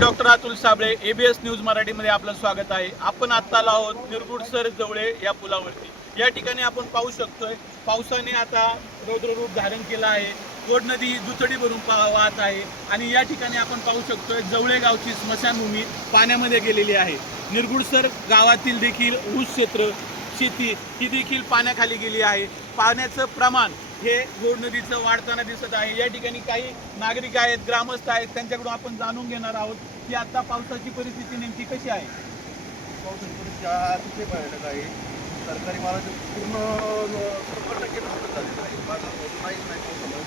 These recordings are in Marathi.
Doctor Atul Sable, ABS news मराठीमध्ये आपलं स्वागत आहे। आपण आता आलो आहोत निरगुडसर जवळे या पुलावरती। या ठिकाणी आपण पाहू शकतोय पावसाने आता रौद्ररूप धारण केलं आहे। कोड नदी दुथडी भरून वाहत आहे आणि या ठिकाणी आपण पाहू शकतोय जवळे गावची स्मशानभूमी पाण्यामध्ये गेलेली आहे। निरगुडसर गावातील देखील ऊस क्षेत्र शेती ही देखील पाण्याखाली गेली आहे। पाण्याचं प्रमाण हे घोड नदीचं वाढताना दिसत आहे। या ठिकाणी काही नागरिक आहेत, ग्रामस्थ आहेत, त्यांच्याकडून आपण जाणून घेणार आहोत की आता पावसाची परिस्थिती नेमकी कशी आहे। पावसाची परिस्थिती अतिशय भयानक आहे। सरकारी मालाचे पूर्ण 70% नुकसान झालेलं आहे। बाजारभाव काहीच नाही पावसामुळे,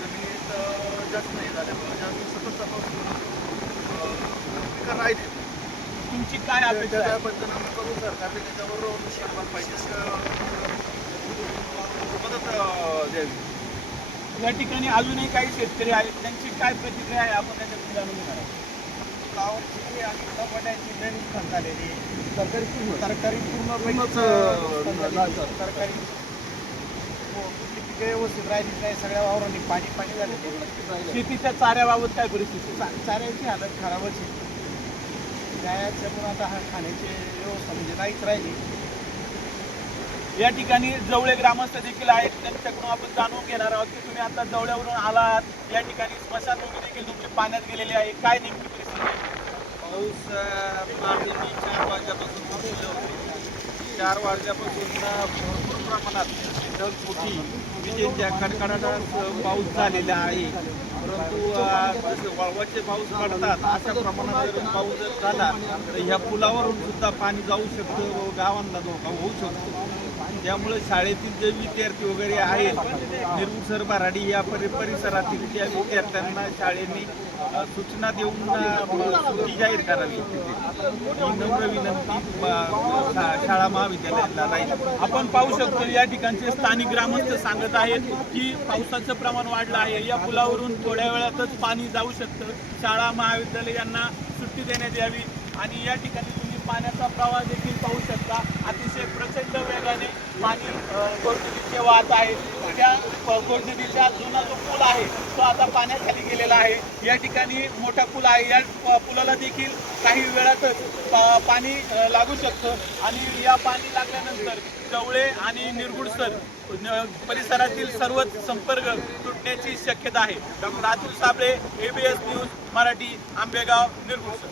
जमिनीत जास्त नाही झाल्यामुळे जास्त सततचा पाऊस पिकं नाही देत। तुमची काय अपेक्षा आहे? पंचनामा करून सरकारने त्याच्यावर नुकसान भरपाईची मदत द्यावी। या ठिकाणी अजूनही काही शेतकरी आहेत, त्यांची काय प्रतिक्रिया आहे आपण त्यांच्याकडून जाणून घेणार आहोत। गावाची आणि टमाट्याची लई नुकसान झालेली सरकारी सरकारी कुठली पिकं व्यवस्थित राहिली नाही। सगळ्या वावरांनी पाणी पाणी झाले। शेतीच्या चाऱ्याबाबत काय परिस्थिती? चाऱ्याची हालत खराबच आहे। त्याच्यामुळे आता खाण्याची व्यवस्था म्हणजे नाहीच राहिली। या ठिकाणी जवळे ग्रामस्थ देखील आहेत, त्यांच्याकडून आपण जाणून घेणार आहोत की तुम्ही आता जवळवरून आलात, या ठिकाणी स्मशानभूमी देखील तुमची पाण्यात गेलेली आहे, काय नेमकी परिस्थिती आहे? पाऊस पहाटे 4 वाजल्यापासून सुरू होतो। 4 वाजल्यापासून भरपूर प्रमाणात ढगफुटी विजेच्या कडकडाटात पाऊस झालेला आहे। परंतु जसे वळवाचे पाऊस पडतात अशा प्रमाणात जर पाऊस जर झाला तर ह्या पुलावरून सुद्धा पाणी जाऊ शकतं व गावांना धोका होऊ शकतो। त्यामुळे शाळेतील जे विद्यार्थी वगैरे आहेत, निरगुडसर बराडी या परिसरातील त्या विद्यार्थ्यांना शाळेने सूचना देऊन सुट्टी जाहीर करावी ही नम्र विनंती शाळा महाविद्यालयाला राहील। आपण पाहू शकतो या ठिकाणचे स्थानिक ग्रामस्थ सांगत आहेत की पावसाचं प्रमाण वाढलं आहे, या पुलावरून थोड्या वेळातच पाणी जाऊ शकतं, शाळा महाविद्यालयांना सुट्टी देण्यात यावी। आणि या ठिकाणी तुम्ही पाण्याचा प्रवाह देखील पाहू शकता, अतिशय प्रचंड वेगाने पाणी घोड नदीचे वाहत आहे। त्या घोड नदीचा जुना जो पूल आहे तो आता पाण्याखाली गेलेला आहे। या ठिकाणी मोठा पूल आहे, या पुलाला देखील काही वेळातच पाणी लागू शकतं आणि या पाणी लागल्यानंतर जवळे आणि निरगुडसर परिसरातील सर्वच संपर्क तुटण्याची शक्यता आहे। Doctor Atul Sable, ABS news Marathi, Ambegaon, निरगुडसर।